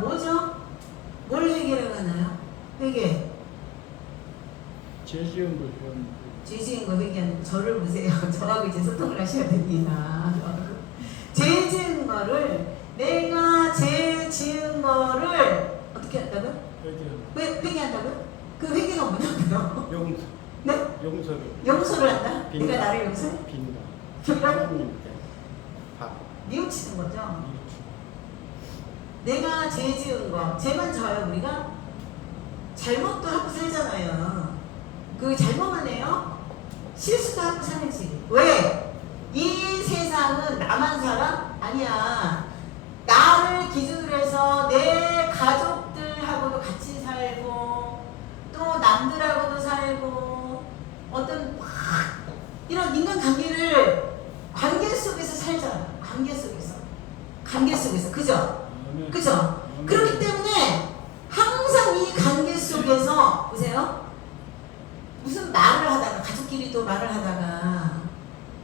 뭐죠? 뭘 회개를 하나요? 회개. 죄 지은 걸 회개하는 죄 지은 거 회개하는 저를 보세요. 저하고 이제 소통을 하셔야 됩니다. 죄 지은 거를 내가 죄 지은 거를 어떻게 한다고요? 회개하는 회개한다고요? 그 회개가 뭐냐고요? 용서. 네? 용서를 용서를 한다? 빈다. 네가 나를 용서해? 빈다. 빈다? 하나님께 밥 뉘우치는 거죠. 이렇게 내가 죄 지은 거, 죄만 져요 우리가? 잘못도 하고 살잖아요. 그 잘못만 해요? 실수도 하고 살지. 왜? 이 세상은 나만 살아? 아니야. 나를 기준으로 해서 내 가족들하고도 같이 살고 또 남들하고도 살고 어떤 이런 인간관계를 관계 속에서 살잖아. 관계 속에서 그죠? 그죠? 그렇기 때문에 항상 이 관계 속에서 보세요. 무슨 말을 하다가 가족끼리도 말을 하다가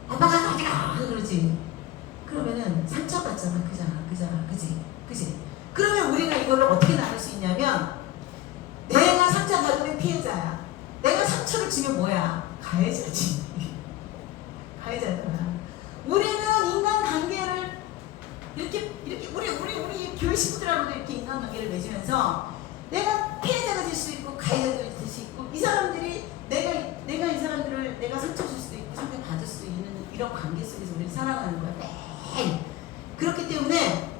아빠가 가지가 그러지. 그러면은 상처받잖아. 그지? 그러면 우리가 이거를 어떻게 나눌 수 있냐면 내가 상처받으면 피해자야. 내가 상처를 주면 뭐야? 가해자지. 가해자잖아. 우리는 인간관계를 이렇게 우리 교회 식구들하고도 이렇게 인간관계를 맺으면서 내가 피해자가 될 수 있고 가해자가 될 수 있고 이 사람들이 내가 이 사람들을 내가 상처 줄 수도 있고 상처 받을 수도 있는 이런 관계 속에서 우리는 살아가는 거야. 매일. 그렇기 때문에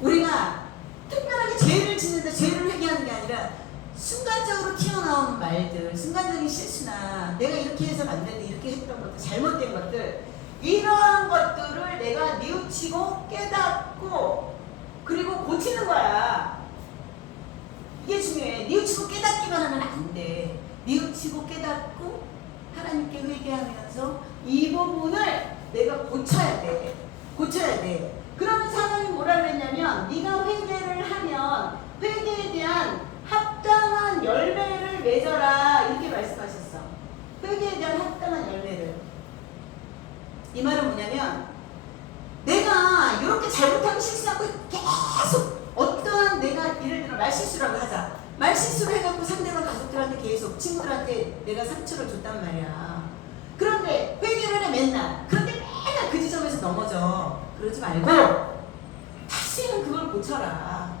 우리가 특별하게 죄를 짓는데 죄를 회개하는 게 아니라 순간적으로 튀어나오는 말들, 순간적인 실수나 내가 이렇게 해서는 안 되는데 이렇게 했던 것들, 잘못된 것들 이러한 것들을 내가 뉘우치고 깨닫고 그리고 고치는 거야. 이게 중요해. 뉘우치고 깨닫기만 하면 안 돼. 뉘우치고 깨닫고 하나님께 회개하면서 이 부분을 내가 고쳐야 돼. 그러면 하나님이 뭐라 그랬냐면 네가 회개를 하면 회개에 대한 합당한 열매를 맺어라 이렇게 말씀하셨어. 회개에 대한 합당한 열매를. 이 말은 뭐냐면 내가 이렇게 잘못하고 실수하고 계속 어떠한 내가 예를 들어 말실수라고 하자. 말실수를 해갖고 상대방 가족들한테 계속 친구들한테 내가 상처를 줬단 말이야. 그런데 회개를 해 맨날. 그런데 맨날 그 지점에서 넘어져. 그러지 말고 다시는 그걸 고쳐야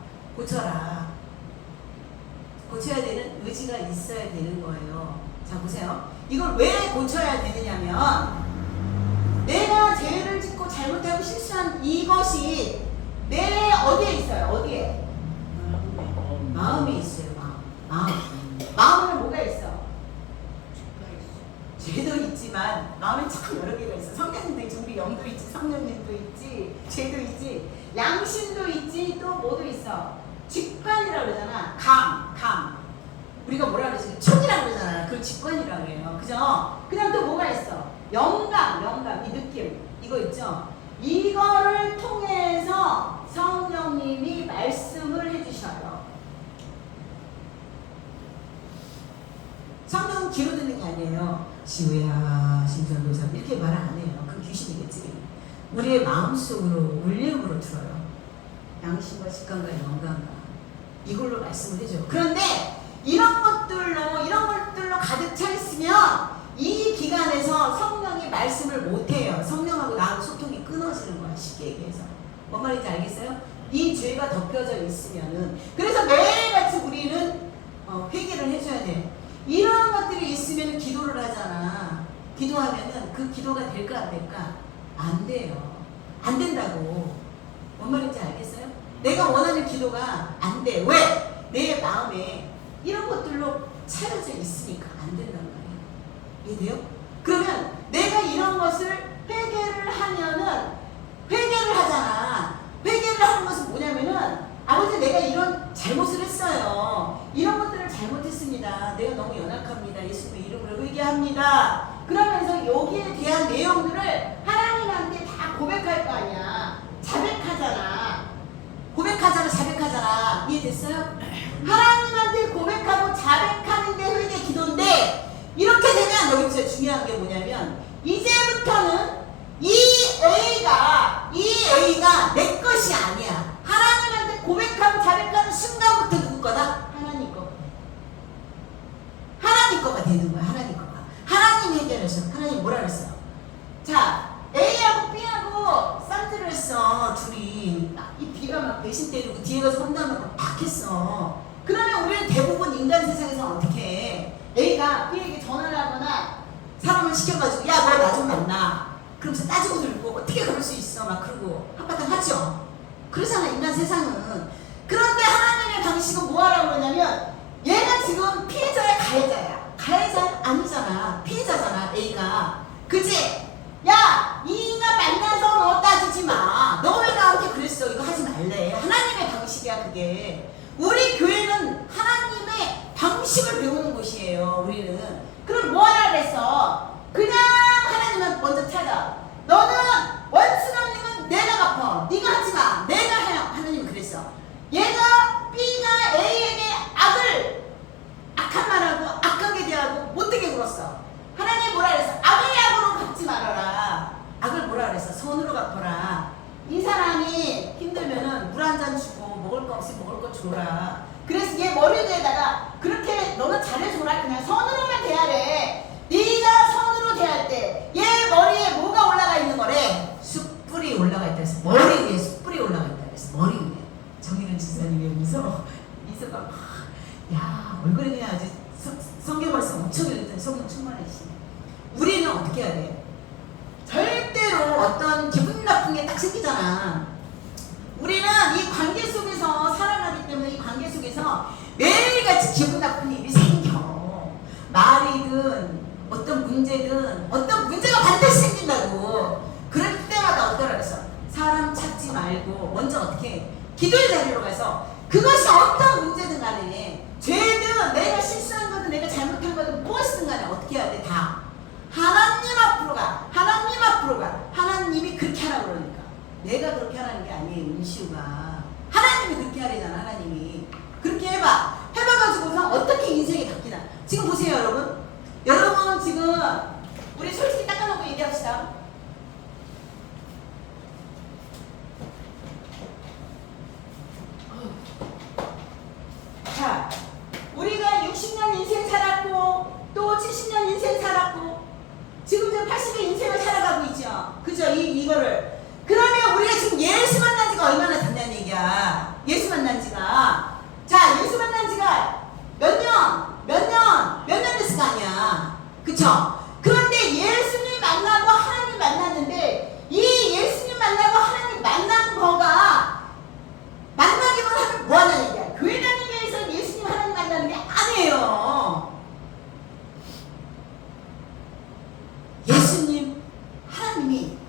되는 의지가 있어야 되는 거예요. 자 보세요. 이걸 왜 고쳐야 되느냐면 내가 죄를 짓고 잘못하고 실수한 이것이 내 어디에 있어요? 어디에? 마음에 있어요. 마음에는 뭐가 있어? 죄도 있지만 마음에 참 여러 개가 있어. 성령님도 있지, 우리 영도 있지, 성령님도 있지, 죄도 있지, 양심도 있지, 또 뭐도 있어? 직관이라고 그러잖아. 감. 우리가 뭐라 그러지? 촉이라고 그러잖아. 그걸 직관이라고 그래요. 그죠? 그냥 또 뭐가 있어? 영감, 이 느낌. 이거 있죠? 이거를 통해서 성령님이 말씀을 해주셔요. 성령은 귀로 듣는 게 아니에요. 시우야, 심전도사 이렇게 말 안 해요. 그 귀신이겠지. 우리의 마음속으로 울림으로 들어요. 양심과 직관과 영감과 이걸로 말씀을 해줘요. 그런데 이런 것들로 가득 차 있으면 이 기간에서 성령이 말씀을 못해요. 성령하고 나하고 소통이 끊어지는 거야. 쉽게 얘기해서. 뭔 말인지 알겠어요? 이 죄가 덮여져 있으면은. 그래서 매일같이 우리는 회개를 해줘야 돼. 이런 것들이 있으면 기도를 하잖아. 기도하면은 그 기도가 될까 안 될까? 안 돼요. 안 된다고. 뭔 말인지 알겠어요? 내가 원하는 기도가 안 돼. 왜? 내 마음에 이런 것들로 차려져 있으니까 안 된단 말이에요. 이해돼요? 그러면 내가 이런 것을 회개를 하면은 회개를 하잖아. 회개를 하는 것은 뭐냐면은 아버지 내가 이런 잘못을 했어요. 이런 것들을 잘못했습니다. 내가 너무 연약합니다. 예수님의 이름으로 회개합니다. 그러면서 여기에 대한 내용들을 하나님한테 다 고백할 거 아니야. 자백하잖아. 이해됐어요? 하나님한테 고백하고 자백하는 게 회개 기도인데 이렇게 되면 여기 보세요. 중요한 게 뭐냐면 이제부터는 이 A가 내 것이 아니야. 하나님한테 고백하고 자백하는 배신 때리고 뒤에 가서 험담하고 팍 했어. 그러면 우리는 대부분 인간 세상에서 어떻게 해? A가 B에게 전화를 하거나 사람을 시켜가지고 야 너 나 좀 만나. 그러면서 따지고 들고 어떻게 그럴 수 있어 막 그러고 한바탕 하죠. 그러잖아 인간 세상은. 그런데 하나님의 방식은 뭐하라고 그러냐면 얘가 지금 피해자야 가해자야? 가해자 아니잖아. 피해자잖아 A가. 그치? 야 이 인간 만나서 너 따지지 마. 너 왜 나한테 그랬어? 이거 하지 말래. 하나님의 방식이야 그게. 우리 교회는 하나님의 방식을 배우는 곳이에요. 우리는. 그럼 뭐 하라 그랬어? 그냥 하나님은 먼저 찾아. 너는 원수가 없는 건 내가 갚아. 네가 하지 마. 내가 해. 하나님은 그랬어. 얘가 B가 A에게 악한 말하고 악하게 대하고 못되게 굴었어. 하나님 뭐라 그랬어? 악을 악으로 갚지 말아라. 악을 뭐라 그랬어? 선으로 갚아라. 이 사람이 힘들면은 물 한 잔 주고 먹을 거 없이 먹을 거 줘라. 그래서 얘 머리 위에다가 그렇게 너는 잘해줘라. 그냥 선으로만 대하래. 네가 선으로 대할 때 얘 머리에 뭐가 올라가 있는 거래? 숯불이 올라가 있다 그랬어. 머리 위에 숯불이 올라가 있다 그랬어. 머리 위에. 정의는 지사님이 미소가 막 야 얼굴이 그냥 아주 성경 말씀 엄청 읽었더니 성경 충만해지네. 우리는 어떻게 해야 돼? 절대로 어떤 기분 나쁜 게 딱 생기잖아. 우리는 이 관계 속에서 살아가기 때문에 이 관계 속에서 매일같이 기분 나쁜 일이 생겨. 말이든 어떤 문제가 반드시 생긴다고. 그럴 때마다 어떠라 그랬어? 사람 찾지 말고 먼저 어떻게 해? 기도의 자리로 가서 그것이 어떤 문제든 간에 죄든 내가 실수한 거든 내가 잘못한 거든 무엇이든 간에 어떻게 해야 돼? 다 하나님 앞으로 가. 하나님 앞으로 가. 하나님이 그렇게 하라고 그러니까. 내가 그렇게 하라는 게 아니에요. 은시우가. 하나님이 그렇게 하래잖아. 하나님이. 그렇게 해봐. 해봐가지고서 어떻게 인생이 바뀌나. 지금 보세요 여러분. 여러분 지금 우리 솔직히 닦아놓고 얘기합시다. 자, 우리가 60년 인생 살았고 또 70년 인생 살았고 지금 저 80의 인생을 살아가고 있죠. 그죠? 이거를. 그러면 우리가 지금 예수 만난 지가 얼마나 됐냐는 얘기야. 예수 만난 지가. 자, 예수 만난 지가 몇 년 됐을 거 아니야. 그쵸? 그런데 예수님 만나고 하나님 만났는데 이 예수님 만나고 하나님 만난 거가 만나기만 하면 뭐 하냐는 얘기야. 교회 다니기 위해서 예수님 하나님 만나는 게 아니에요.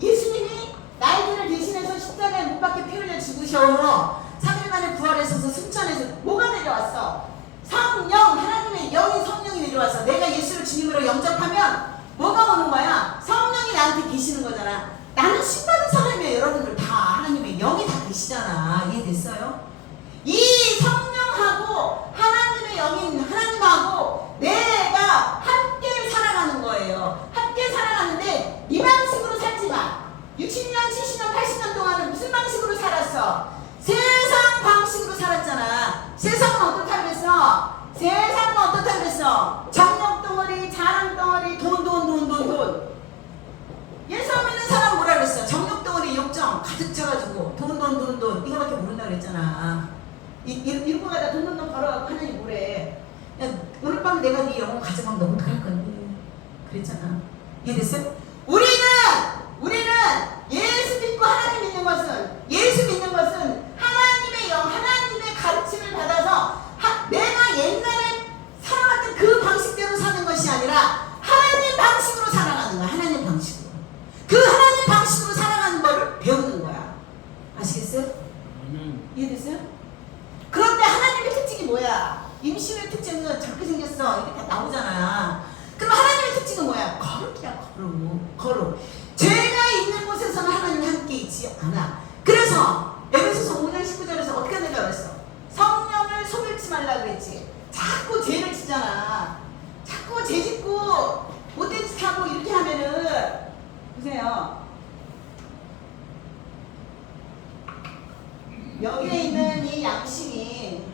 예수님이 나에게를 대신해서 십자가에 못 박혀 피 흘려 죽으셔. 3일 만에 부활해서 승천해서 뭐가 내려왔어? 성령, 하나님의 영이 성령이 내려와서 내가 예수를 주님으로 영접하면 뭐가 오는 거야? 성령이 나한테 계시는 거잖아. 나는 신받은 사람이에요. 여러분들 다 하나님의 영이 다 계시잖아. 이해됐어요? 이 성령하고 하나님의 영인 하나님하고 내가 함께 살아가는 거예요. 함께 살아가는데 네 방식으로 살지 마. 60년, 70년, 80년 동안은 무슨 방식으로 살았어? 세상 방식으로 살았잖아. 세상은 어떻다 그랬어? 세상은 어떻다 그랬어? 정력 덩어리, 자랑 덩어리, 돈. 예수 믿는 사람 뭐라 그랬어? 정력 덩어리 욕정 가득 차가지고 돈 이거밖에 모른다 그랬잖아. 이러고 가다 돈 벌어갖고 하나님 뭐래? 야, 오늘 밤 내가 네 영혼 가져가면 너 어떡할 건데? 그랬잖아. 이해됐어요? 우리는 예수 믿고 하나님 믿는 것은 하나님의 영, 하나님의 가르침을 받아서 내가 옛날에 살아왔던 그 방식대로 사는 것이 아니라 하나님 방식으로 살아가는 거야. 하나님 방식으로. 그 하나님 방식으로 살아가는 거를 배우는 거야. 아시겠어요? 이해됐어요? 그런데 하나님의 특징이 뭐야? 임신의 특징은 저렇게 생겼어. 이렇게 다 나오잖아. 그럼 하나님의 특징은 뭐야? 거룩이야. 거룩. 죄가 있는 곳에서는 하나님이 함께 있지 않아. 그래서 에베소서 5장 19절에서 어떻게 하는가 그랬어? 성령을 속일지 말라 그랬지. 자꾸 죄를 짓잖아. 자꾸 죄 짓고 못된 짓 하고 이렇게 하면은 보세요. 여기에 있는 이 양심이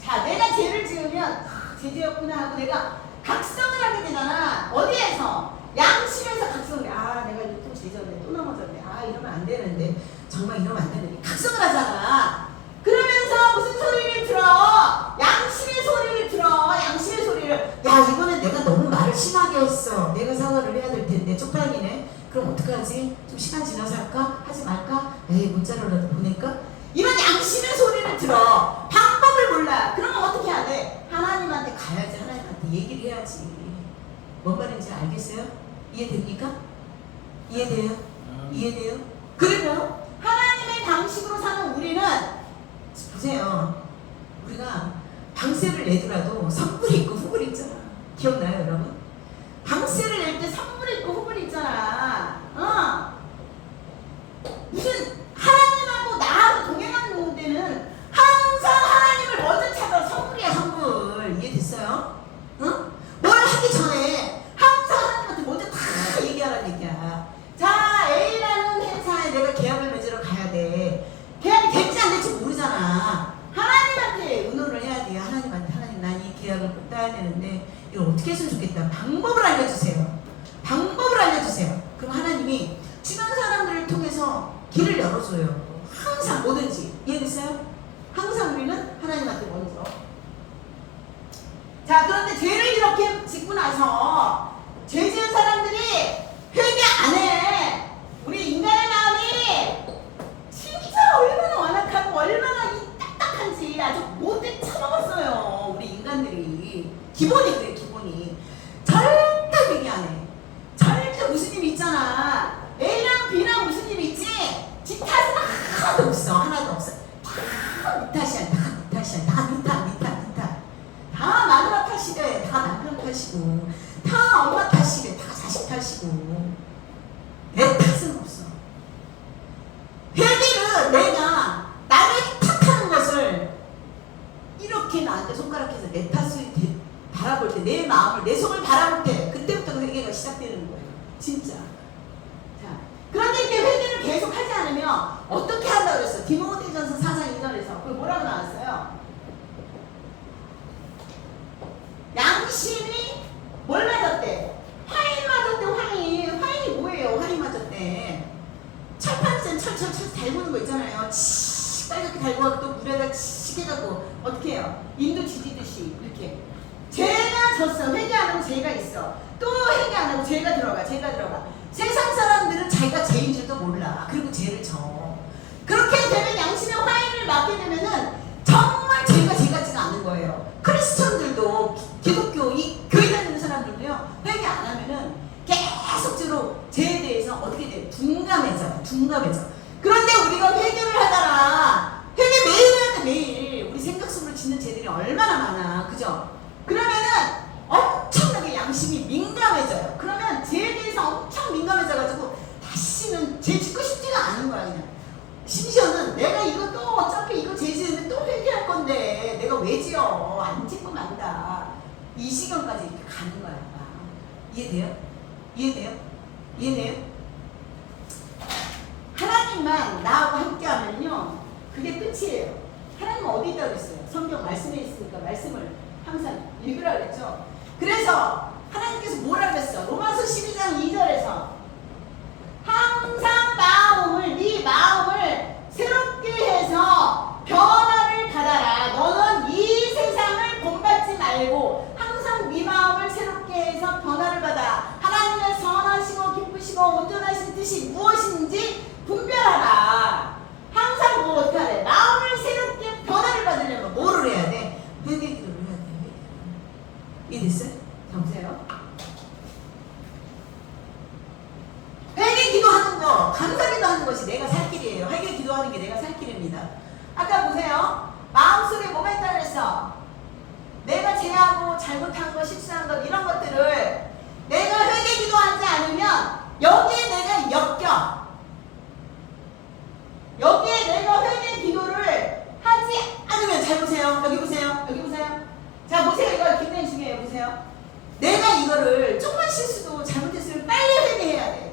자 내가 죄를 지으면 죄지었구나 하고 내가 각성을 하게 되잖아. 어디에서? 양심에서 각성을 해. 아 내가 이거 또 죄졌네. 또 넘어졌네. 아 이러면 안 되는데. 정말 이러면 안 되는데. 각성을 하잖아. 그러면 그럼 어떡하지? 좀 시간 지나서 할까? 하지 말까? 에이 문자로라도 보낼까? 이런 양심의 소리를 들어. 방법을 몰라. 그러면 어떻게 해야 돼? 하나님한테 가야지. 하나님한테 얘기를 해야지. 뭔 말인지 알겠어요? 이해됩니까? 이해돼요? 이해돼요? 그리고 하나님의 방식으로 사는 우리는 보세요. 우리가 방세를 내더라도 선불이 있고 후불이 있잖아. 기억나요 여러분? 방세를 낼 때 선불이 있고 후불이 있잖아. 무슨 하나님하고 나하고 동행하는 데는 항상 하나님을 먼저 찾아. 선불이야 선불. 이해됐어요? 응? 뭘 하기 전에 항상 하나님한테 먼저 다 얘기하라는 얘기야. 자, A라는 회사에 내가 계약을 맺으러 가야 돼. 계약이 될지 안 될지 모르잖아. 하나님한테 의논을 해야 돼요. 하나님한테. 하나님 난 이 계약을 꼭 따야 되는데 이걸 어떻게 했으면 좋겠다. 방법을 알려주세요. 방법을 알려주세요. 그럼 하나님이 주변 사람들을 통해서 길을 열어줘요. 항상 뭐든지. 이해됐어요? 항상 우리는 하나님한테 먼저. 자, 그런데 죄를 이렇게 짓고 나서 죄 지은 사람들이 회개 안 해. 우리 인간의 마음이 진짜 얼마나 완악하고 얼마나 딱딱한지 아주 못돼 처먹었어요. 우리 인간들이. 기본이 그래, 기본이. 절대 회개 안 해. 절대 무슨 일 있잖아. A랑 B랑 무슨 일 있지? 지 탓은 하나도 없어. 하나도 없어. 다 네 탓이야. 다 네 탓이야. 다 네 탓, 네 탓, 네 탓. 다 마누라 탓이래. 다 남편 탓이고. 다 엄마 탓이래. 다 자식 탓이고. 내 탓은 없어. 회개는 내가 남의 탓하는 것을 이렇게 나한테 손가락해서 내 탓을 바라볼 때, 내 마음을, 내 속을 바라볼 때, 그때부터 그 회개가 시작되는 거예요. 진짜. 자, 그런데 이렇게 회개를 계속 하지 않으면 어떻게 한다고 그랬어? 디모데전서 4장 2절에서. 그게 뭐라고 나왔어요? 양심이 뭘 맞았대? 화인 맞았대. 화인. 화인이 뭐예요? 화인 맞았대. 철판쌤 철 달구는 거 있잖아요. 치 빨갛게 달구고 또 물에다 치 해갖고 어떻게 해요? 인도 지지듯이 이렇게. 죄가 졌어. 회개 안 하고 죄가 있어. 또 회개 안 하고 죄가 들어가. 세상 사람들은 자기가 죄인 줄도 몰라. 그리고 죄를 져. 그렇게 되면 양심의 화인을 맞게 되면은 정말 죄가 죄 같지가 않은 거예요. 크리스천들도 기독교 이 교회 다니는 사람들도요. 회개 안 하면은 계속적으로 죄에 대해서 어떻게 돼? 둔감해져요. 그런데 우리가 회개를 하다가 회개 매일 해야 돼. 매일. 우리 생각 속으로 짓는 죄들이 얼마나 많아. 그죠? 그러면은 엄청나게 양심이 민감해져요. 그러면 죄에 대해서 엄청 민감해져가지고 다시는 죄 짓고 싶지가 않은 거야. 그냥. 심지어는 내가 이거 또 어차피 이거 죄 지으면 또 회개할 건데 내가 왜 지어? 안 짓고 만다. 이 시간까지 이렇게 가는 거야. 이해돼요? 하나님만 나하고 함께 하면요 그게 끝이에요. 하나님은 어디 있다고 그랬어요? 성경 말씀에 있으니까 말씀을 항상 읽으라 그랬죠. 그래서 하나님께서 뭐라 그랬어? 로마서 12장 2절에서 항상 네 마음을 새롭게 해서 변화를 받아라. 너는 이 세상을 본받지 말고 항상 네 마음을 새롭게 해서 변화를 받아. 하나님의 선하시고 기쁘시고 온전하신 뜻이 무엇인지 분별하라. 항상 뭐 어떻게 하래? 마음을 새롭게 변화를 받으려면 뭐를 해야 돼? 회개 기도를 해야 돼. 이해됐어요? 자 보세요. 회개 기도하는 거, 감사 기도하는 것이 내가 살 길이에요. 회개 기도하는 게 내가 살 길입니다. 아까 보세요. 마음속에 뭐가 있다고 그랬어? 내가 죄하고 잘못한 거, 실수한 것 이런 것들을 내가 회개 기도하지 않으면 여기에 내가 엮여. 여기에 내가 회개 기도를 하지 않으면 잘 보세요. 여기 보세요. 자 보세요. 이거 굉장히 중요해요. 보세요. 내가 이거를 조금만 실수도 잘못했으면 빨리 회개해야 돼.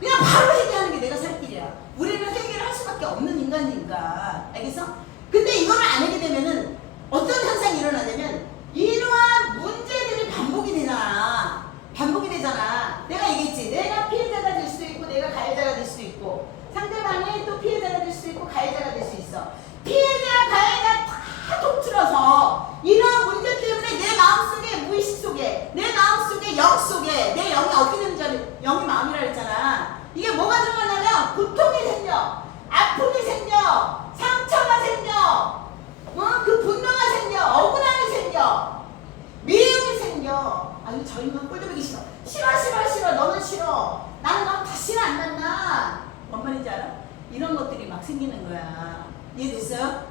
그냥 바로 회개하는 게 내가 살 길이야. 우리는 회개를 할 수밖에 없는 인간이니까. 알겠어? 근데 이거를 안 하게 되면은 어떤 현상이 일어나냐면 이러한 문제들이 반복이 되잖아. 내가 얘기했지. 내가 피해자가 될 수도 있고 내가 가해자가 될 수도 있고 상대방이 또 피해자가 될 수도 있고 가해자가 될 수 있어. 피해자, 가해자 다 통틀어서 이러한 문제 때문에 내 마음속에 무의식 속에 내 마음속에 영 속에 내 영이 어떻게 되는지 아는 영이 마음이라 했잖아. 생겨. 상처가 생겨. 그 분노가 생겨. 억울함이 생겨. 미움이 생겨. 아니 저 인간 꼴도 보기 싫어. 싫어. 너는 싫어. 나는 너 다시는 안 만나. 뭔 말인지 알아? 이런 것들이 막 생기는 거야. 이해됐어요?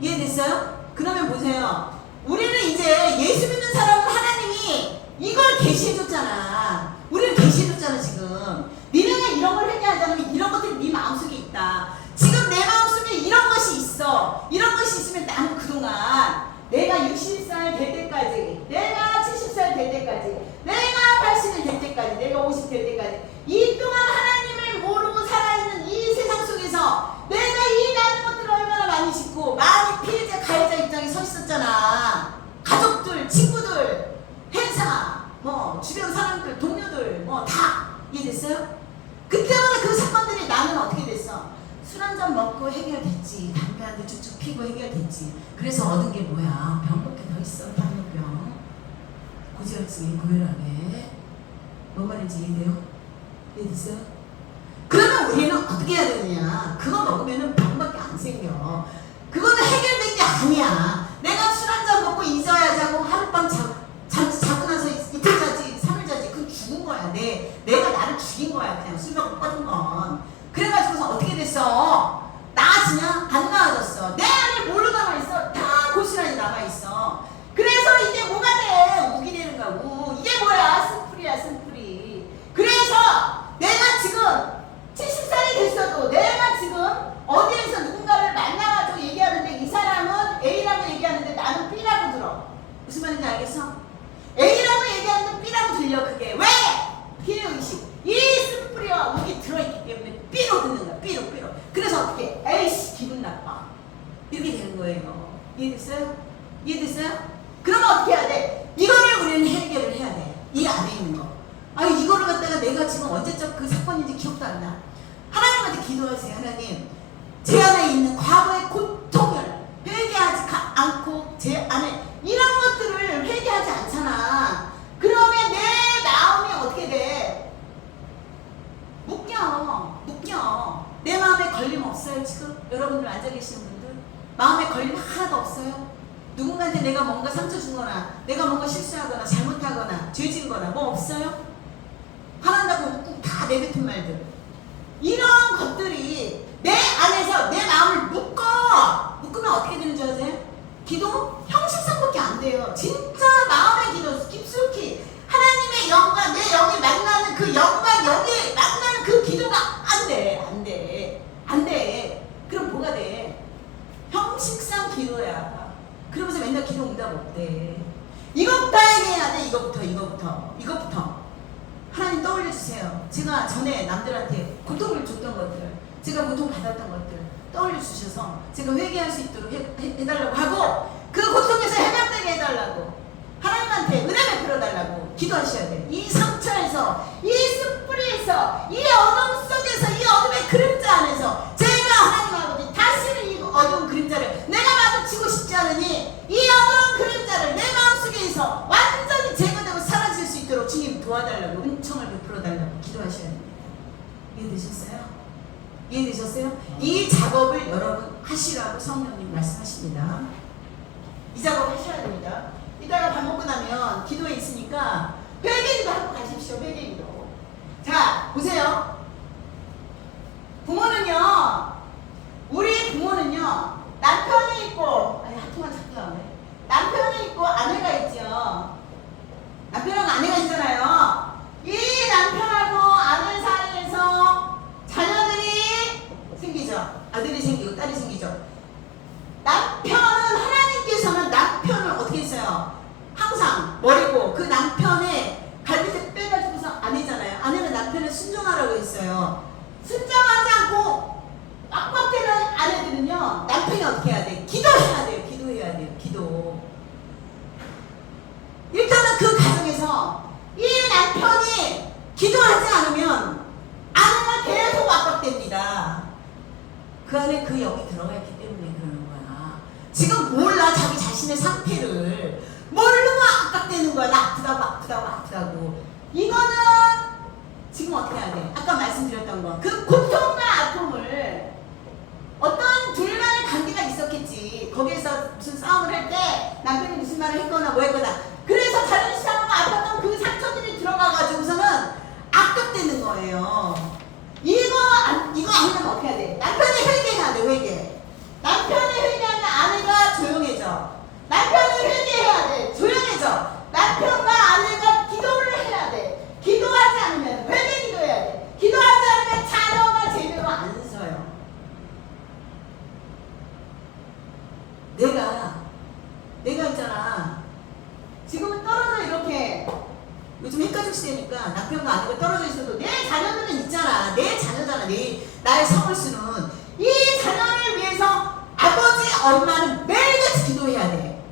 이해됐어요? 그러면 보세요. 우리는 이제 예수 믿는 사람은 하나님이 이걸 계시해줬잖아. 우리는 계시해줬잖아 지금. 니네가 이런 걸 회개하자면 이런 것들이 네 마음속에 있다. 지금 내 마음속에 이런 것이 있어. 이런 것이 있으면 나는 그동안 내가 60살 될 때까지, 내가 70살 될 때까지, 내가 80일 될 때까지, 내가 50 될 때까지 이 동안 하나님을 모르고 살아있는 이 세상 속에서 내가 이 많은 것들을 얼마나 많이 짓고 많이 피해자, 가해자 입장에 서 있었잖아. 가족들, 친구들, 회사, 뭐 주변 사람들, 동료들 뭐 다 이해됐어요? 그때마다 그 사건들이 나는 어떻게 됐어? 술 한잔 먹고 해결됐지. 담배 한 대 쭉쭉 피고 해결됐지. 그래서 얻은 게 뭐야? 병밖에 더 있어. 당뇨병, 고지혈증이 고혈압에. 뭔 말인지 이해돼요? 이해됐어요? 그러면 우리는 어떻게 해야 되느냐? 그거 먹으면 병밖에 안 생겨. 그거는 해결된 게 아니야. 내가 술 한잔 먹고 잊어야지 하고 하룻밤 자고 나서 이틀 자지 3일 자지. 그건 죽은 거야. 내가 나를 죽인 거야. 그냥 술 먹고 뻗은 건. 그래가지고서 어떻게 됐어? 나아지냐? 안 나아졌어. 내 안에 뭘로 남아있어? 다 고스란히 남아있어. 그래서 이게 뭐가 돼? 우기 되는 거고. 이게 뭐야? 쓴풀이. 그래서 내가 지금 70살이 됐어도 내가 지금 어디에서 누군가를 만나가지고 얘기하는데 이 사람은 A라고 얘기하는데 나는 B라고 들어. 무슨 말인지 알겠어? A라고 얘기하는데 B라고 들려. 그게 왜? 피해의식. 이 쓴뿌리와 우기 들어있기 때문에 B로 듣는 거야. B로. 그래서 어떻게? 에이씨 기분 나빠. 이렇게 되는 거예요. 이해됐어요? 그러면 어떻게 해야 돼? 이거를 우리는 해결을 해야 돼. 이 안에 있는 거. 아유 이거를 갖다가 내가 지금 언제적 그 사건인지 기억도 안 나. 하나님한테 기도하세요. 하나님 제 안에 있는 과거의 고통을 회개하지 않고 제 안에 이런 것들을 회개하지 않잖아. 그러면 내 마음이 어떻게 돼? 묶여. 내 마음에 걸림 없어요 지금? 여러분들 앉아 계시는 분들 마음에 걸림 하나도 없어요? 누군가한테 내가 뭔가 상처 주거나 내가 뭔가 실수하거나 잘못하거나 죄진거나 뭐 없어요? 화난다고 웃고 다 내뱉은 말들 이런 것들이 내 안에서 내 마음을 묶으면 어떻게 되는 줄 아세요? 기도 형식상밖에 안 돼요. 진짜 마음의 기도 깊숙이 하나님의 영과 내 영이 만나는 그 영과 영이 만나는 그 기도가 안 돼. 그럼 뭐가 돼? 형식상 기도야. 그러면서 맨날 기도 응답 없대. 이것부터 해야 돼. 이것부터. 하나님 떠올려 주세요. 제가 전에 남들한테 고통을 줬던 것들, 제가 고통 받았던 것들 떠올려 주셔서 제가 회개할 수 있도록 해달라고 하고 그 고통에서 해방되게 해달라고 하나님한테 은혜 베풀어 달라고 기도하셔야 돼요. 이 상처에서, 이 숯불에서, 이 어둠 속에서, 이 어둠의 그림자 안에서 제가 하나님 아버지 다시는 이 어두운 그림자를 내가 마주치고 싶지 않으니 이 어두운 그림자를 내 마음속에서 완전히 제거되고 사라질 수 있도록 주님 도와달라고 은총을 베풀어 달라고 기도하셔야 됩니다. 이해되셨어요? 이 작업을 여러분 하시라고 성령님 말씀하십니다. 이 작업 하셔야 됩니다. 이따가 밥 먹고 나면 기도에 있으니까 회개기도 하고 가십시오. 회개기도. 자 보세요. 우리 부모는요 남편이 있고 하트만 찾기 나오네. 남편이 있고 아내가 있죠. 남편하고 아내가 있잖아요. 이 남편하고 아내 사이에서 자녀들이 생기죠. 아들이 생기고 딸이 생기죠. 하나님께서는 남편을 어떻게 했어요? 항상 버리고 그 남편의 갈비뼈 빼가지고서 아내잖아요. 아내는 남편을 순종하라고 했어요. 순종하지 않고 빡빡대는 아내들은요 남편이 어떻게 해야 돼? 기도해야 돼요. 기도. 일단은 그 가정에서 이 남편이 기도하지 않으면 아내가 계속 압박됩니다. 그 안에 그 영이 들어가 있기 때문에 그러는 거야. 지금 몰라 자기 자신의 상태를 모르고 압박되는 거야. 나 아프다고. 이거는 지금 어떻게 해야 돼? 아까 말씀드렸던 거. 그 고통과 아픔을 되니까 남편과 아내가 떨어져 있어도 내 자녀들은 있잖아. 내 자녀잖아. 나의 성을수는 이 자녀를 위해서 아버지 엄마는 매일같이 기도해야 돼.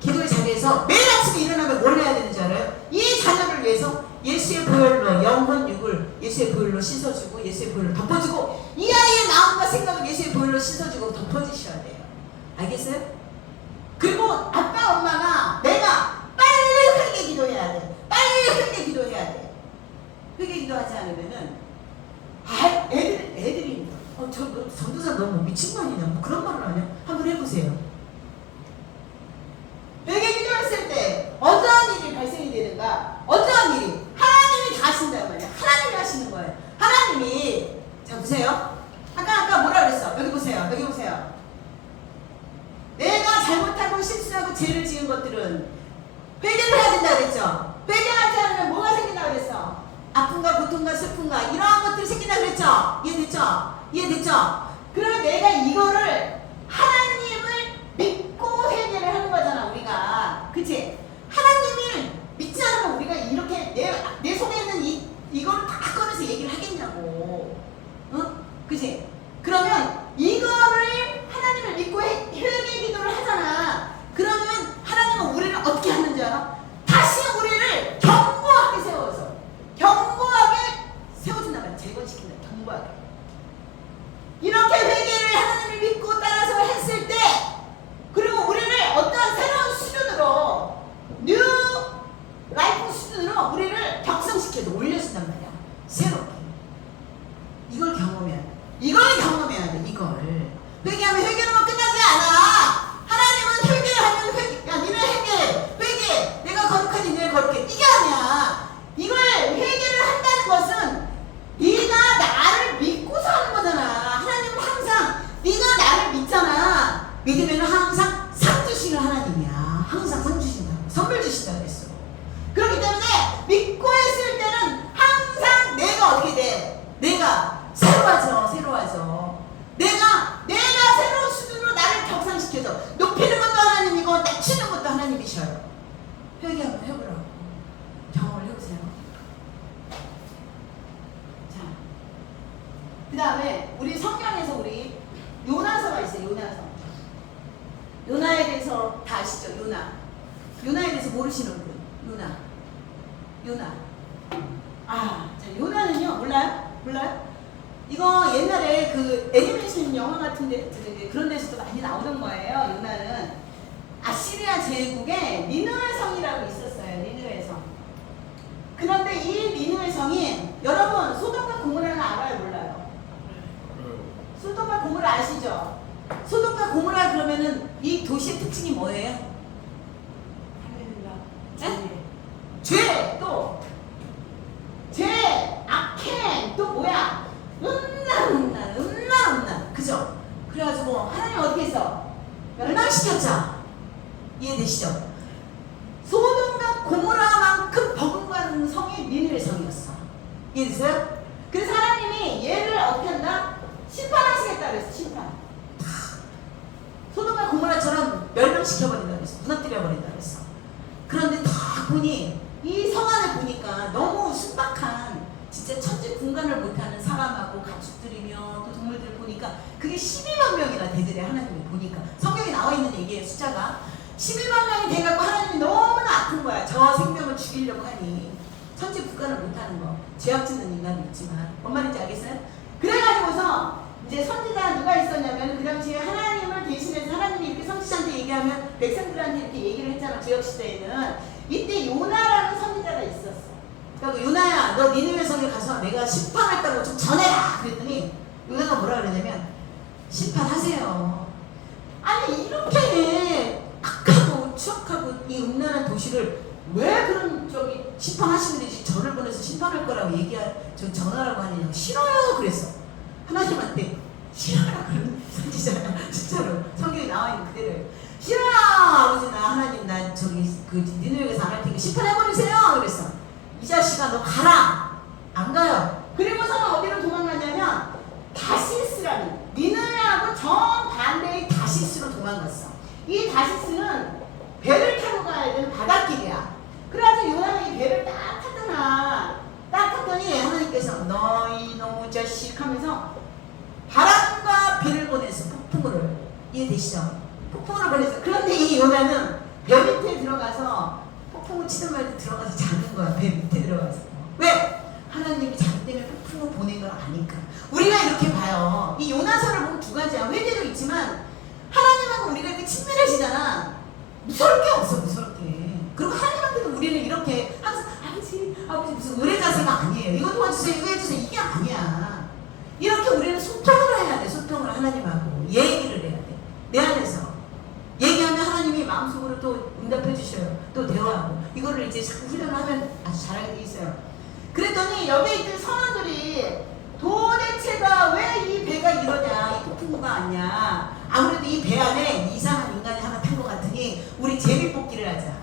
기도의 자리에서 매일 아침에 일어나면 뭘 해야 되는지 알아요? 이 자녀를 위해서 예수의 보혈로 영혼 육을 예수의 보혈로 씻어주고 예수의 보혈로 덮어주고 이 아이의 마음과 생각을 예수의 보혈로 씻어주고 덮어주셔야 돼요. 알겠어요? 그리고 아빠 엄마가 내가 빨리 회개 기도해야 돼. 빨리 회개 기도해야 돼. 회개 기도하지 않으면은 애들이 저 전도사 너무 미친 거 아니냐 뭐 그런 말을 하냐 한번 해보세요. 회개 기도했을 때 어떠한 일이 발생이 되는가? 어떠한 일이 하나님이 다 하신단 말이야. 하나님이 하시는 거예요. 하나님이 자 보세요. 아까 뭐라 그랬어? 여기 보세요. 여기 보세요. 내가 잘못하고 실수하고 죄를 지은 것들은 회개를 해야 된다 그랬죠. 회개하지 않으면 뭐가 생긴다 그랬어? 아픔과 고통과 슬픔과 이러한 것들이 생긴다 그랬죠. 이해됐죠? 이해됐죠? 그러면 내가 이거를 하나님을 믿고 회개를 하는 거잖아 우리가. 그치? 하나님을 믿지 않으면 우리가 이렇게 내 속에 있는 이거를 다 꺼내서 얘기를 하겠냐고. 응? 그치? 그러면 이거를 하나님을 믿고 회개 기도를 하잖아. 그러면 하나님은 우리를 어떻게 하는지 알아? 다시 우리를 견고하게 세워서 견고하게 세워준단 말이야. 재건시킨다. 견고하게. 이렇게 회개를 하나님을 믿고 따라서 했을 때 그리고 우리를 어떠한 새로운 수준으로 뉴 라이프 수준으로 우리를 격성시켜서 올려준단 말이야. 새롭게. 이걸 경험해야 돼. 이걸 경험해야 돼. 이걸. 회개하면 회개로만 끝나지 않아. 하나님은 회개를 하면 회개. 야 니네 회개. 내가 거룩하니 니네 거룩해. 이게 아니야. 이걸 회개를 한다는 것은 네가 나를 믿고서 하는 거잖아. 하나님은 항상 네가 나를 믿잖아. 믿으면 항상 상 주시는 하나님이야. 항상 상 주신다고. 선물 주신다고 그랬어. 그렇기 때문에 믿고 했을 때는 항상 내가 어떻게 돼? 내가 새로워져. 내가 새로운 수준으로 나를 격상시켜줘. 높이는 것도 하나님이고 낮추는 것도 하나님이셔요. 회개 한번 해보라고. 경험을 해보세요. 자, 그 다음에 우리 성경에서 우리 요나서가 있어요. 요나에 대해서 다 아시죠? 요나에 대해서 모르시는 분. 요나. 자, 요나는요, 몰라요? 이거 옛날에 그 애니메이션 영화 같은 데, 그런 데서도 많이 나오는 거예요. 요나는 아시리아 제국에 니느웨 성이라고 있었어요. 니느웨 성. 그런데 이 니느웨 성이 여러분 소돔과 고모라는 알아요? 몰라요? 소돔과 고모라 아시죠? 소돔과 고모라 그러면은 이 도시의 특징이 뭐예요? 죄, 악행, 또 뭐야? 음란. 그죠? 그래가지고 하나님 어떻게 했어? 멸망시켰죠? 이해되시죠? 소돔과 고모라만큼 버금가는 성이 니느웨 성이었어. 이해되세요? 그래서 하나님이 얘를 어떻게 한다? 심판하시겠다 그랬어. 심판. 소돔과 고모라처럼 멸망시켜버린다 그랬어. 무너뜨려버린다 그랬어. 그런데 다 보니 이 성 안에 보니까 너무 순박한 진짜 천지군간을 못하는 사람하고 가축들이며 또 동물들을 보니까 그게 12만 명이나 되더래. 하나님이 보니까 성경에 나와 있는 얘기예요. 숫자가 12만 명이 돼갖고 하나님이 너무나 아픈 거야. 저 생명을 죽이려고 하니 천지군간을 못하는 거. 죄악 짓는 인간도 있지만 뭔 말인지 알겠어요? 그래가지고서 이제 선지자 누가 있었냐면 그 당시에 하나님을 대신해서 하나님이 이렇게 선지자한테 얘기하면 백성들한테 이렇게 얘기를 했잖아. 구약시대에는 이때 요나라는 선지자가 있었어. 그래서 요나야 너 니느웨 성에 가서 내가 심판할 거라고 좀 전해라 그랬더니 요나가 뭐라 그러냐면 심판하세요. 아니 이렇게 악하고 추악하고 이 음란한 도시를 왜 그런 심판하시면 되지 저를 보내서 심판할 거라고 전하라고 하느냐고. 싫어요 그랬어. 하나님한테 싫어라 그런 선지자야. 진짜로 성경에 나와 있는 그대로 싫어 아버지 나 하나님 나 그 니느웨에서 안 할 테니까 심판해버리세요 그랬어. 이 자식아 너 가라. 안 가요. 그리고서는 어디로 도망가냐면 다시스라는 니느웨하고 정반대의 다시스로 도망갔어. 이 다시스는 배를 타고 가야 되는 바닷길이야. 그래가지고 요나는 이 배를 딱 타다 하는구나. 딱 했더니 하나님께서 너희 너무 자식 하면서 바람과 비를 보내서 폭풍우를, 이해되시죠? 폭풍우를 보내서. 그런데 이 요나는 배 밑에 들어가서 폭풍우 치는 말도 들어가서 자는 거야. 배 밑에 들어가서. 왜? 하나님이 자기 때문에 폭풍우 보낸 걸 아니까. 우리가 이렇게 봐요. 이 요나서를 보면 두 가지야. 회개도 있지만 하나님하고 우리가 이렇게 친밀해지잖아. 무서울 게 없어, 무섭게. 그리고 하나님한테도 우리는 이렇게 항상 아버지 무슨 의뢰 자세가 아니에요. 이거 도와주세요, 이거 해주세요, 이게 아니야. 이렇게 우리는 소통을 해야 돼. 소통을 하나님하고 얘기를 해야 돼. 내 안에서 얘기하면 하나님이 마음속으로 또 응답해 주셔요. 또 대화하고. 이거를 이제 자꾸 훈련을 하면 아주 잘하게 돼 있어요. 그랬더니 여기 있던 선원들이 도대체가 왜 이 배가 이러냐, 이 폭풍우가 아니야. 아무래도 이 배 안에 이상한 인간이 하나 탄 것 같으니 우리 제비뽑기를 하자.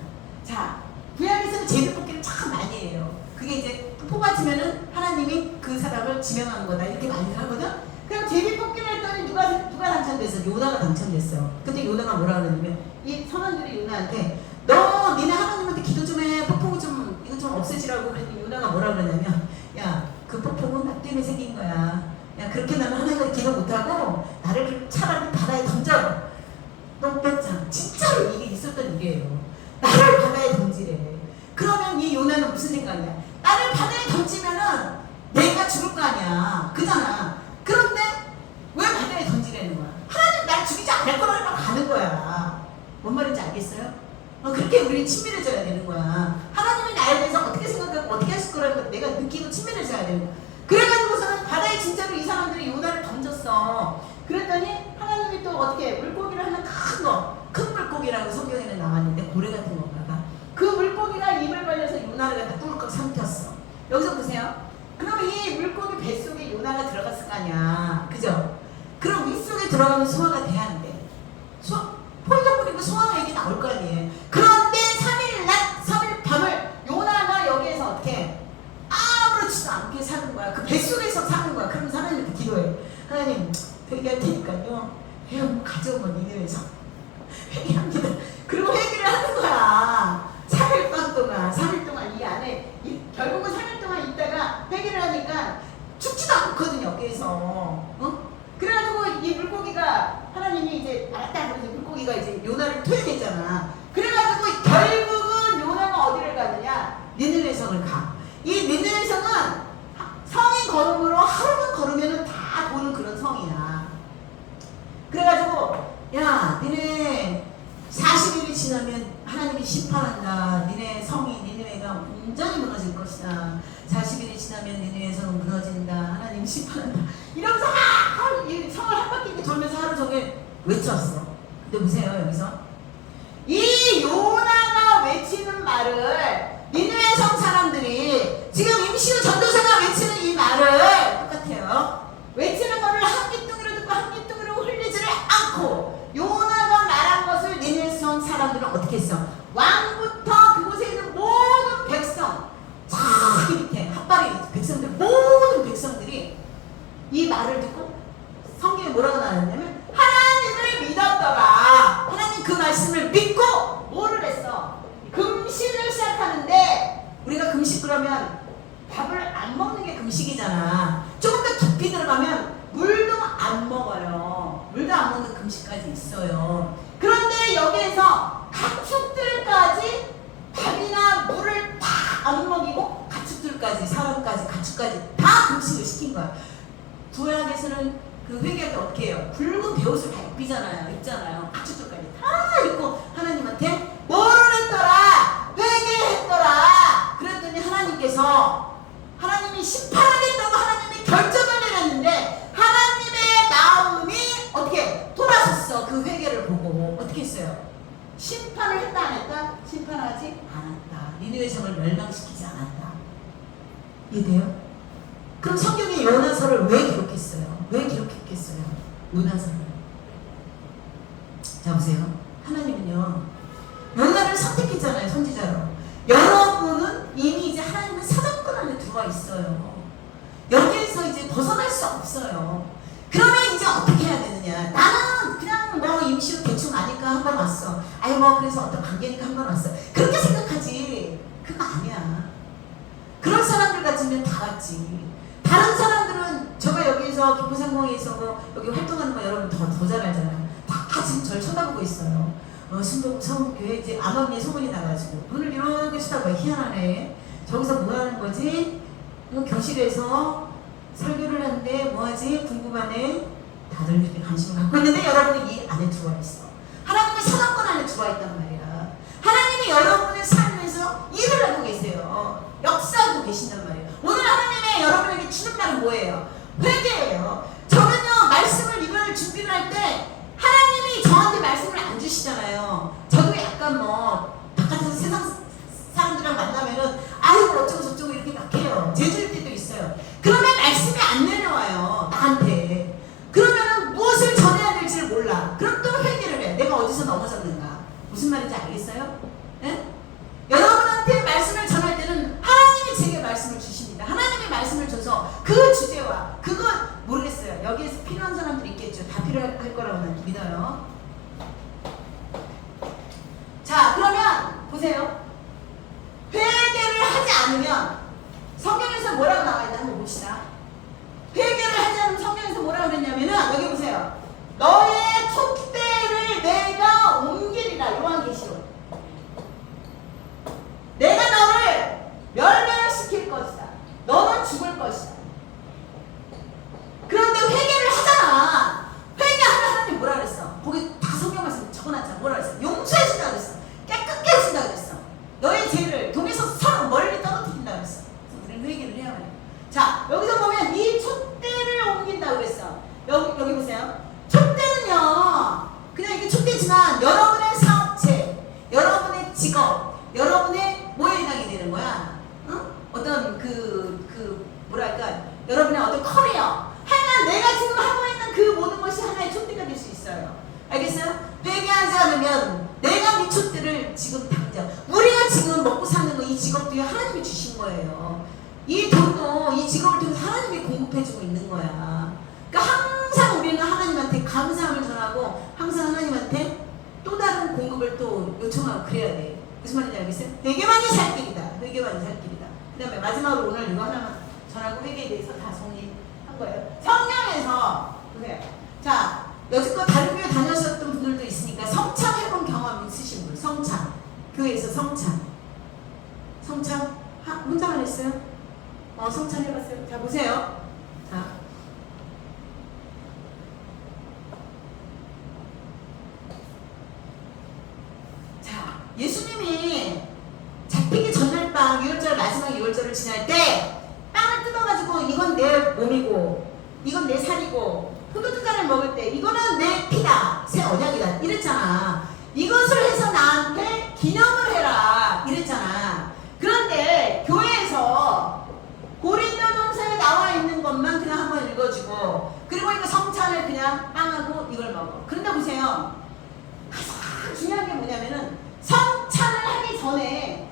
자, 구약에서는 제비뽑기를 참 많이 해요. 그게 이제 뽑아지면은 하나님이 그 사람을 지명하는 거다, 이렇게 많이 하거든. 그럼 제비뽑기를 했더니 누가 당첨됐어? 요나가 당첨됐어. 근데 요나가 뭐라 그러냐면, 이 선원들이 요나한테 너 니네 하나님한테 기도 좀 해, 폭풍우 좀 이거 좀 없애지라고. 그랬더니 요나가 뭐라 그러냐면, 야, 그 폭풍은 나 때문에 생긴 거야. 야, 그렇게 나는 하나님한테 기도 못하고 나를 차라리 바다에 던져. 똥배짱. 진짜로 이게 있었던 일이에요. 나를 바다에 던지래. 그러면 이 요나는 무슨 생각이야? 나를 바다에 던지면은 내가 죽을 거 아니야. 그잖아. 그런데 왜 바다에 던지라는 거야? 하나님 날 죽이지 않을 거라고 가는 거야. 뭔 말인지 알겠어요? 그렇게 우리는 친밀해져야 되는 거야. 하나님이 나에 대해서 어떻게 생각하고 어떻게 하실 거라고 내가 느끼고 친밀해져야 되는 거야. 그래가지고서는 바다에 진짜로 이 사람들이 요나를 던졌어. 그랬더니 하나님이 또 어떻게 물고기를 하는 큰 물고기라고 성경에는 나왔는데 고래 같은 건가가. 그 물고기가 입을 벌려서 요나를 갖다 꿀꺽 삼켰어. 여기서 보세요. 그럼 이 물고기 뱃속에 요나가 들어갔을 거 아니야. 그죠? 그럼 윗속에 들어가면 소화가 돼야 안 돼. 폴더물이고 소화 얘기 나올 거 아니에요. 그런데 3일 낮 3일 밤을 요나가 여기에서 어떻게 아무렇지도 않게 사는 거야. 그 뱃속에서 사는 거야. 그럼 하나님한테 기도해. 하나님 회개할 테니까요, 회원 가져오면 니네에서 회개합니다. 그리고 회개를 하는 거야. 3일 동안 이 안에 결국은 3일 동안 있다가 회개를 하니까 죽지도 않거든요. 여기에서. 그래가지고 이 물고기가, 하나님이 이제 알았다 그래서 물고기가 이제 요나를 토해냈잖아. 그래가지고 결국은 요나가 어디를 가느냐? 니느웨 성을 가. 이 니느웨 성은 성인 걸음으로 하루만 걸으면 다 보는 그런 성이야. 그래가지고 야, 니네 40일이 지나면 하나님이 심판한다. 니네 성이, 니느웨가 완전히 무너질 것이다. 40일이 지나면 니느웨 성은 무너진다. 하나님 심판한다. 이러면서 이 성을 한 바퀴 돌면서 하루 종일 외쳤어. 근데 보세요, 여기서 이 요나가 외치는 말을 니느웨 성 사람들이 지금 임시우 전도사가 외치는 이 말을 똑같아요. 외치는 말을 한 귀뚱이로 듣고 한 귀뚱이로 흘리지를 않고 요나가 말한 것을 니느웨 성 사람들은 어떻게 했어? 왕부터 그곳에 있는 모든 백성, 자기 밑에 핫바리 백성들, 모든 백성들이 이 말을 듣고 성경에 뭐라고 나왔냐면 하나님을 믿었더라. 하나님 그 말씀을 믿고 뭐를 했어? 금식을 시작하는데, 우리가 금식 그러면 밥을 안 먹는 게 금식이잖아. 조금 더 깊이 들어가면 물도 안 먹어요. 물도 안 먹는 금식까지 있어요. 그런데 여기에서 가축들까지 밥이나 물을 다 안 먹이고 가축들까지, 사람까지, 가축까지 다 금식을 시킨 거야. 구약에서는 그 회개할 때 어떻게 해요? 붉은 베옷을 다 입잖아요. 가축들까지 다 입고 하나님한테 뭐를 했더라? 회개했더라. 그랬더니 하나님이 심판하겠다고 하나님이 결정을 내렸는데 하나님의 마음이 어떻게 돌아섰어. 그 회개를 보고 어떻게 했어요? 심판을 했다 안 했다? 심판하지 않았다. 니느웨 성을 멸망시키지 않았다. 이해돼요? 그럼 성경에 요나서를 왜 기록했어요? 왜 기록했겠어요? 요나서를. 자, 보세요. 하나님은요, 요나를 선택했잖아요, 선지자로. 여러분은 이미 이제 하나님은 사정권 안에 들어와 있어요. 여기에서 이제 벗어날 수 없어요. 그러면 이제 어떻게 해야 되느냐? 나는 그냥 뭐 임시로 대충 아니까 한 번 왔어. 아니 뭐 그래서 어떤 관계니까 한 번 왔어. 그렇게 생각하지. 그거 아니야. 나갔지. 다른 사람들은 제가 여기서 기포상공에서 뭐 여기 활동하는 거 여러분 더 잘 알잖아요. 다 지금 절 쳐다보고 있어요. 순동 서울교회 이제 암암리에 소문이 나가지고 눈을 이렇게 쳐다봐요. 희한하네. 저기서 뭐 하는 거지? 교실에서 설교를 하는데 뭐하지? 궁금하네. 다들 이렇게 관심을 갖고 있는데 여러분이 이 안에 들어와 있어. 하나님의 선언권 안에 들어와 있단 말이야. 하나님이 여러분의 삶에서 일을 하고 계세요. 역사하고 계신단 말이에요. 오늘 하나님의 여러분에게 주는 말은 뭐예요? 회개예요. 저는요 말씀을 이걸 준비를 할 때 하나님이 저한테 말씀을 안 주시잖아요. 저도 약간 뭐 바깥에서 세상 사람들이랑 만나면은 아이고 어쩌고 저쩌고 이렇게 막 해요. 제질 때도 있어요. 그러면 말씀이 안 내려와요. 나한테. 그러면은 무엇을 전해야 될지를 몰라. 그럼 또 회개를 해. 내가 어디서 넘어졌는가. 무슨 말인지 알겠어요? 예? 여러분한테 말씀을 전할 때는 하나님이 제게 말씀을 주십니다. 하나님이 말씀을 줘서 그 주제와 그건 모르겠어요. 여기에서 필요한 사람들이 있겠죠. 다 필요할 거라고 난 믿어요. 자, 그러면 보세요. 회개를 하지 않으면 성경에서 뭐라고 나와 있나 한번 봅시다. 회개를 하지 않으면 성경에서 뭐라고 그랬냐면은 여기 보세요. 너의 촛대를 내가 옮기리라. 요한계시록. 내가 너를 멸망시킬 것이다. 너는 죽을 것이다. 그런데 회개를 하잖아. 회개하면 하나님 뭐라 그랬어? 거기 다 성경 말씀 적어놨잖아. 뭐라 그랬어? 용서해준다 그랬어. 깨끗게 해준다 그랬어. 너의 죄를 동에서 서로 멀리 떨어뜨린다 그랬어. 그래서 우리는 회개를 해야 해요. 자, 여기서 보면 이 촛대를 옮긴다 그랬어. 여기 보세요. 촛대는요, 그냥 이게 촛대지만 여러분의 사업체, 여러분의 직업, 여러분의 뭐에 해당이 되는 거야? 어떤 뭐랄까, 여러분의 어떤 커리어, 하나 내가 지금 하고 있는 그 모든 것이 하나의 촛대가 될 수 있어요. 알겠어요? 회개하지 않으면 내가 이 촛대를 지금 당장 우리가 지금 먹고 사는 거 이 직업도 하나님이 주신 거예요. 이 돈도 이 직업을 통해서 하나님이 공급해주고 있는 거야. 그러니까 항상 우리는 하나님한테 감사함을 전하고 항상 하나님한테 또 다른 공급을 또 요청하고 그래야 돼. 무슨 말인지 알겠어요? 회개만이 살 길이다. 회개만이 살 길이다. 그 다음에 마지막으로 오늘 이거 하나만 전하고 회개에 대해서 다 정리한 거예요. 성경에서 보세요. 자, 여지껏 다른 교회 다녔었던 분들도 있으니까 성찬 해본 경험 있으신 분. 성찬. 교회에서 성찬. 성찬? 혼자만 했어요? 성찬 해봤어요? 자, 보세요. 자, 예수님이 잡히기 전날 밤 6월절 마지막 6월절을 지날 때 빵을 뜯어가지고 이건 내 몸이고 이건 내 살이고 포도주잔을 먹을 때 이거는 내 피다 새 언약이다 이랬잖아. 이것을 해서 나한테 기념을 해라 이랬잖아. 그런데 교회에서 고린도전서에 나와 있는 것만 그냥 한번 읽어주고 그리고 이거 성찬을 그냥 빵하고 이걸 먹어. 그런데 보세요. 가장 중요한 게 뭐냐면은 성찬을 하기 전에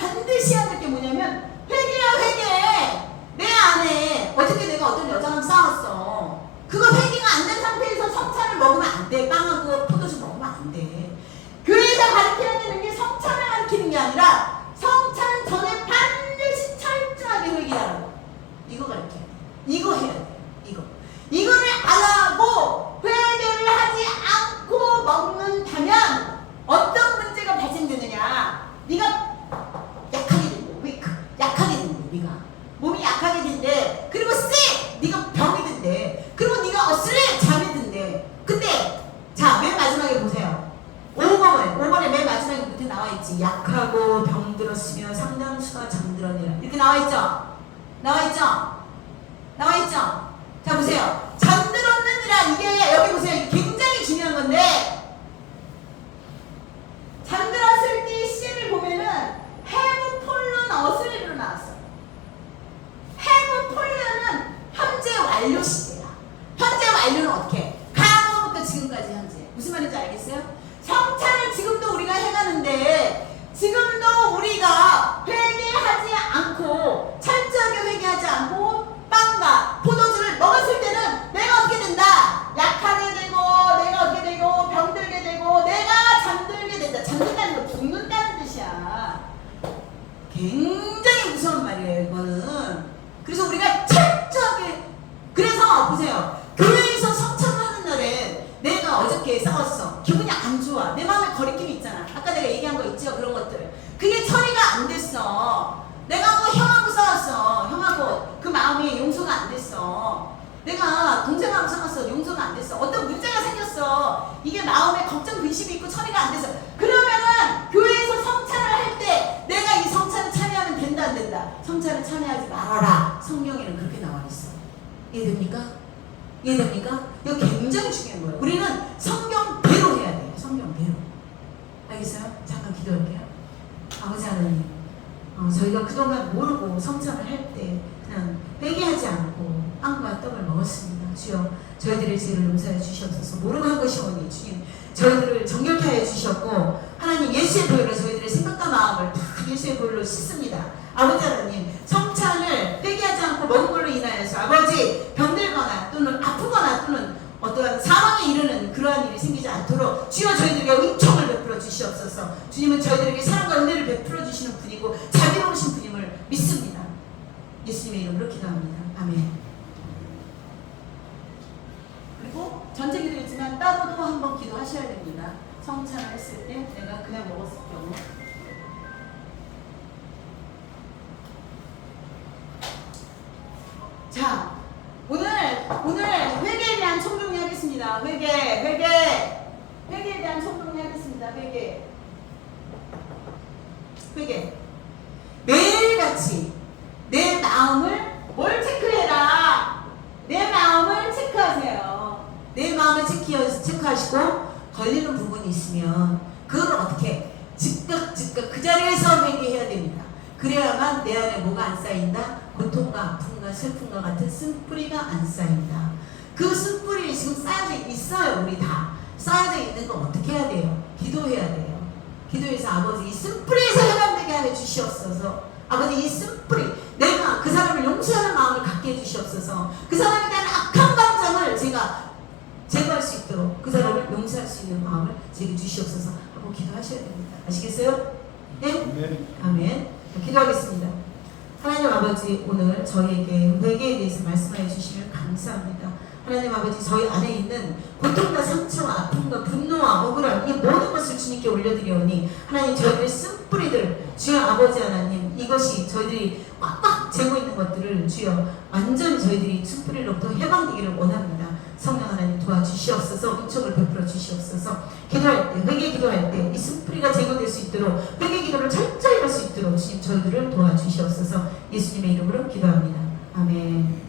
반드시 해야 될 게 뭐냐면 회개야 회개. 내 안에 어저께 내가 어떤 여자랑 싸웠어. 그거 회개가 안 된 상태에서 성찬을 먹으면 안 돼. 빵하고 포도주 먹으면 안 돼. 교회에서 가르쳐야 되는 게 성찬을 가르치는 게 아니라 성찬 전에 반드시 철저하게 회개하라고. 이거 가르쳐야 돼. 이거 해야 돼. 이거를 안 하고 회개를 하지 않고 먹는다면 어떤 문제가 발생되느냐. 네가 약하게 된다. 약하게 된다. 네가 몸이 약하게 된대. 그리고 네가 병이 된대. 그리고 네가 잠이 든대. 근데 자, 맨 마지막에 보세요. 5번에 맨 마지막에 밑에 나와 있지. 약하고 병들었으며 상당수가 잠들었느라 이렇게 나와 있죠. 자, 보세요. 잠들었느니라. 이게 여기 보세요. 이게 굉장히 중요한 건데 잠들었을 때 시제를 보면은 have fallen asleep으로 나왔어. have fallen은 현재 완료 시제야. 현재 완료는 어떻게? 과거부터 지금까지 현재. 무슨 말인지 알겠어요? 성찬을 지금도 우리가 해가는데 지금도 우리가 회개하지 않고 철저하게 회개하지 않고 빵과 포도주를 먹었을 때는 내가 어떻게 된다? 약하게 되고 내가 어떻게 되고 병들게 되고 내가 잠들게 된다. 잠든다는 건 죽는다는 뜻이야. 굉장히 무서운 말이에요. 이거는 내가 뭐 형하고 싸웠어. 형하고 그 마음이 용서가 안 됐어. 내가 동생하고 싸웠어. 용서가 안 됐어. 어떤 문제가 생겼어. 이게 마음에 걱정, 근심이 있고 처리가 안 됐어. 그러면은 교회에서 성찬을 할 때 내가 이 성찬을 참여하면 된다 안 된다? 성찬을 참여하지 말아라. 성경에는 그렇게 나와 있어. 이해됩니까? 이해됩니까? 이거 굉장히 중요한 거예요. 우리는 성경대로 해야 돼요. 성경대로. 알겠어요? 잠깐 기도할게요. 아버지 하나님, 저희가 그동안 모르고 성찬을 할 때 그냥 회개하지 않고 빵과 떡을 먹었습니다. 주여, 저희들의 죄를 용서해 주시옵소서. 모르고 한 것이 오니 주님, 저희들을 정결케 하여 주셨고 하나님 예수의 보혈로 저희들의 생각과 마음을 다 예수의 보혈로 씻습니다. 아버지 하나님, 성찬을 회개하지 않고 먹은 걸로 인하여서 아버지 병들거나 또는 아프거나 또는 어떠한 사망에 이르는 그러한 일이 생기지 않도록 주여 저희들에게 은총을 베풀어 주시옵소서. 주님은 저희들에게 사랑과 은혜를 베풀어 주시는 분이고 자비로우신 분임을 믿습니다. 예수님의 이름으로 기도합니다. 아멘. 그리고 전체 기도였지만 따로도 한번 기도하셔야 됩니다. 성찬을 했을 때 내가 그냥 먹었을 경우 자, 오늘 회개에 대한 총정리 하겠습니다. 회개에 대한 총정리 하겠습니다. 회개. 매일같이 내 마음을 뭘 체크해라. 내 마음을 체크하세요. 내 마음을 체크하시고 걸리는 부분이 있으면 그걸 어떻게 즉각 그 자리에서 회개해야 됩니다. 그래야만 내 안에 뭐가 안 쌓인다? 고통과 아픔과 슬픔과 같은 쓴뿌리가 안 쌓인다. 그 쓴뿌리 지금 쌓여져 있어요. 우리 다 쌓여져 있는 거 어떻게 해야 돼요? 기도해야 돼요. 기도해서 아버지 이 쓴뿌리에서 해방되게 하여 주시옵소서. 아버지 이 쓴뿌리, 내가 그 사람을 용서하는 마음을 갖게 해주시옵소서. 그 사람에 대한 악한 감정을 제가 제거할 수 있도록 그 사람을 용서할 수 있는 마음을 제게 주시옵소서 하고 기도하셔야 됩니다. 아시겠어요? 네? 네. 아멘. 기도하겠습니다. 하나님 아버지, 오늘 저희에게 회개에 대해서 말씀하여 주시면 감사합니다. 하나님 아버지, 저희 안에 있는 고통과 상처와 아픔과 분노와 억울함 이 모든 것을 주님께 올려드리오니 하나님 저희들의 쓴뿌리들 주여 아버지 하나님, 이것이 저희들이 꽉꽉 재고 있는 것들을 주여 완전히 저희들이 쓴뿌리로부터 해방되기를 원합니다. 성령 하나님 도와주시옵소서. 은총을 베풀어 주시옵소서. 기도할 때, 회개 기도할 때 이 쓴뿌리가 제거될 수 있도록 회개 기도를 철저히 할 수 있도록 주님 저희들을 도와주시옵소서. 예수님의 이름으로 기도합니다. 아멘.